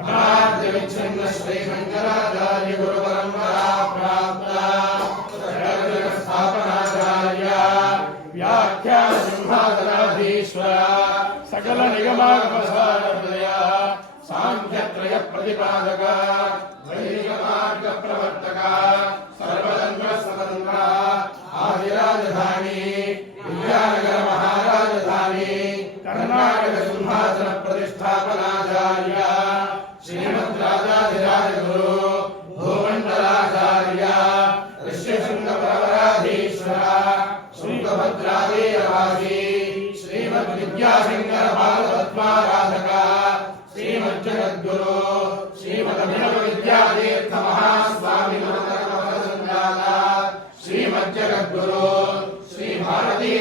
अनाद्य विच्छिन्न श्री शंकराचार्य गुरु परंपरा प्राप्त स्थापनाचार्य व्याख्यान सिंहासनाधीश्वर सकल निगमागमसारहृदय सांख्यत्रय प्रतिपादक वैदिक मार्ग प्रवर्तक सर्वतंत्र स्वतंत्र आदिराजधानी विद्यानगर महाराजधानी कर्नाटक सिंहासन प्रतिष्ठापनाचार्य श्रीमद् राजाधिराज गुरु भूमंडलाचार्य ऋष्यशृंग प्रवराधीश्वर शुंगभद्रादेवासी श्रीमद् विद्याशंकर बालपद्माराधक श्रीमद् जगद्गुरु श्रीमद् अभिनव विद्यातीर्थ महास्वामी श्रीमद् जगद्गुरु श्री भारती